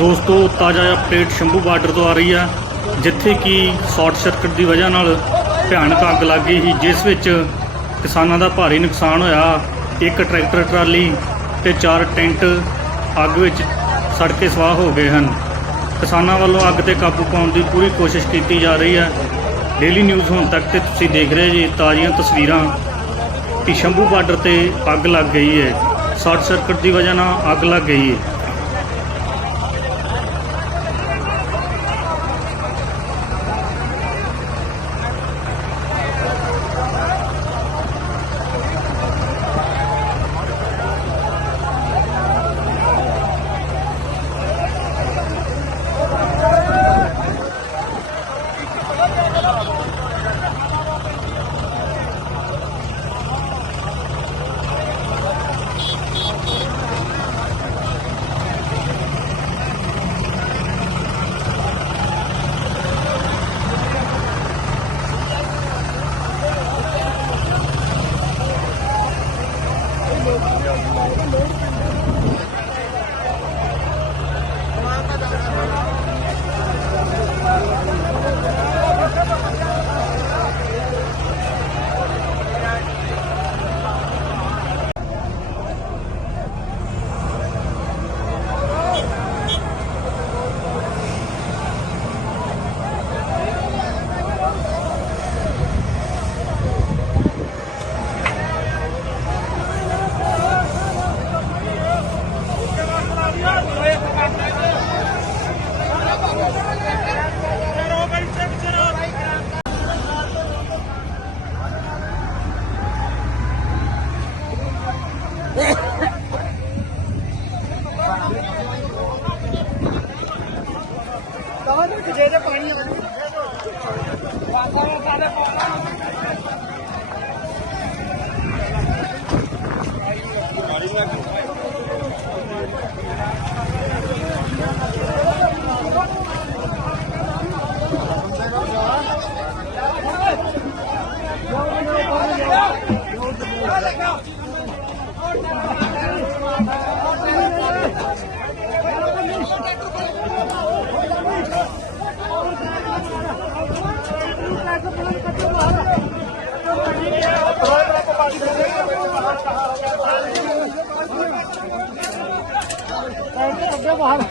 ਦੋਸਤੋ, ਤਾਜ਼ਾ update Shambhu border ਤੋਂ ਆ ਰਹੀ ਹੈ ਜਿੱਥੇ ਕਿ ਸ਼ਾਰਟ ਸਰਕਟ ਦੀ ਵਜ੍ਹਾ ਨਾਲ ਭਿਆਨਕ ਅੱਗ ਲੱਗ ਗਈ ਸੀ, ਜਿਸ ਵਿੱਚ ਕਿਸਾਨਾਂ ਦਾ ਭਾਰੀ ਨੁਕਸਾਨ ਹੋਇਆ। ਇੱਕ ਟਰੈਕਟਰ ਟਰਾਲੀ ਤੇ ਚਾਰ ਟੈਂਟ ਅੱਗ ਵਿੱਚ ਸੜ ਕੇ ਸਵਾਹ ਹੋ ਗਏ ਹਨ। ਕਿਸਾਨਾਂ ਵੱਲੋਂ ਅੱਗ ਤੇ ਕਾਬੂ ਪਾਉਣ ਦੀ ਪੂਰੀ ਕੋਸ਼ਿਸ਼ ਕੀਤੀ ਜਾ ਰਹੀ ਹੈ ਡੇਲੀ ਨਿਊਜ਼ ਹੁਣ ਤੱਕ ਤੇ ਤੁਸੀਂ ਦੇਖ ਰਹੇ ਜੀ, ਤਾਜ਼ੀਆਂ ਤਸਵੀਰਾਂ ਕਿ ਸ਼ੰਭੂ ਬਾਰਡਰ ਤੇ ਅੱਗ ਲੱਗ ਗਈ ਹੈ। ਸ਼ਾਰਟ ਸਰਕਟ ਦੀ ਵਜ੍ਹਾ ਨਾਲ ਅੱਗ ਲੱਗ ਗਈ ਹੈ। ਜੇ ਜੇ ਪਾਣੀ ਆ। ਵਾਤਾਵਰਨ ਸਾਰੇ ਪਾਣੀ ਅੱਗੇ ਬਾਹਰ।